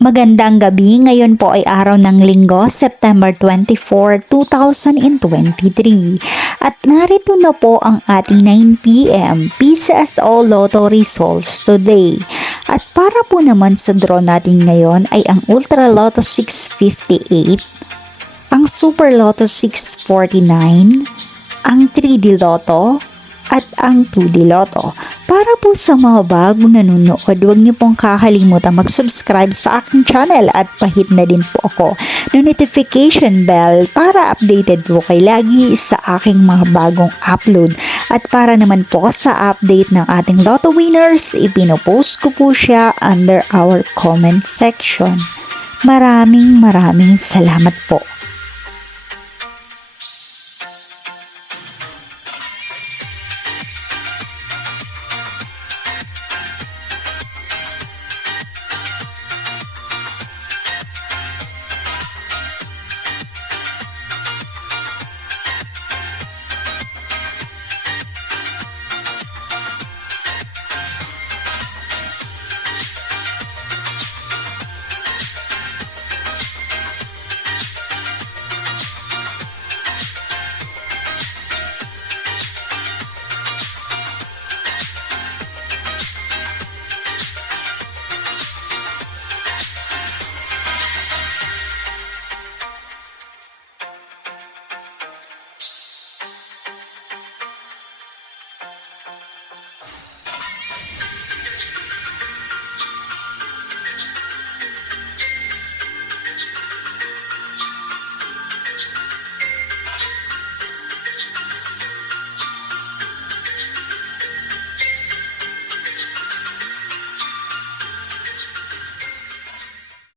Magandang gabi, ngayon po ay araw ng Linggo, September 24, 2023. At narito na po ang ating 9 p.m. PCSO Lotto results today. At para po naman sa draw natin ngayon ay ang Ultra Lotto 658, ang Super Lotto 649, ang 3D Lotto, at ang 2D Lotto. Para po sa mga bagong nanonood, huwag niyo pong kakalimutan mag-subscribe sa aking channel at pahit na din po ako ng notification bell para updated po kayo lagi sa aking mga bagong upload. At para naman po sa update ng ating Lotto winners, ipinopost ko po siya under our comment section. Maraming salamat po.